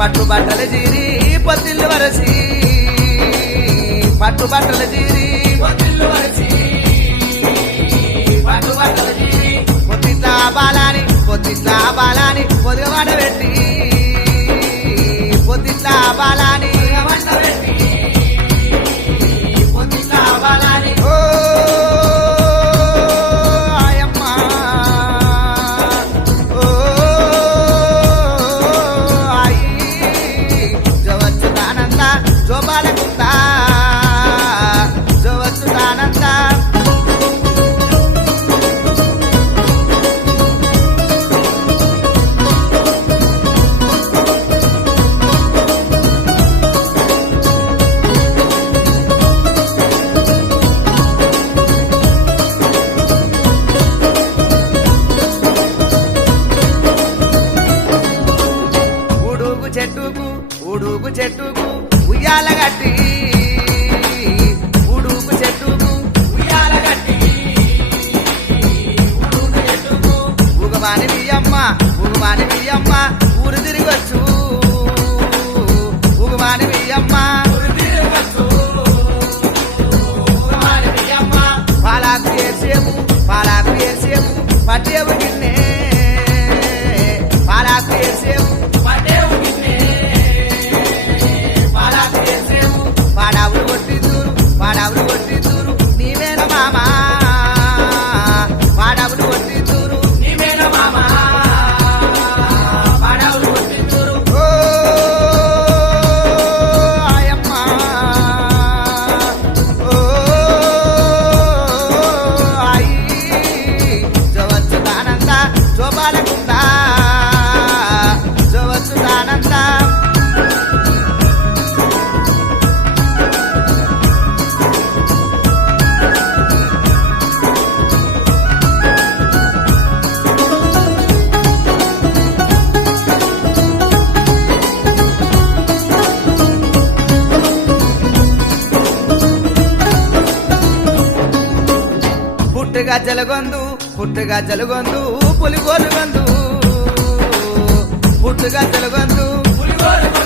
పట్టు బట్టల జీరి పొత్తిల్లు వరసి పట్టు బట్టల జీరి పొత్తిల్లు వరసి పట్టు బట్టల జీరి పొత్తిట్లా బాలాని పొదిగవాడ పెట్టి పొత్తిట్లా బాలాని వంట పెట్టి పొత్తిట్లా బాలాని ఓ ఆయమ్మ ఓ ఆయి జవచ్చుతానంద జోబాలకుందా జవచ్చుతానంద ఉడుగు చెట్టుకు ఉయ్యాల గట్టి ఉడుగు చెట్టుకు ఉయ్యాల గట్టి ఉడుగు చెట్టుకు ఉగమాని బియ్యమ్మ ఊరు తిరిగొచ్చు ఉగమాని బియ్యమ్మ ఊరు తిరిగొచ్చు ఉగమాని బియ్యమ్మ పాలాకు వేసేము పట్టేవు గిన్నె పాలాకు వేసేము పట్టేవు గిన్నె పాడావులు కొట్టిందూరు నీవేన మామా పాడావులు కొట్టిందూరు నీవేన మామా పాడావులు కొట్టిందూరు ఓ ఆయమ్మ ఓ ఆయి జవచ్చుతానంద జోబాలకుందా జవచ్చుతానంద పుట్టుగా జలగొందు పులిగోలు గొందు పుట్టుగా జలగొందు పులిగోలు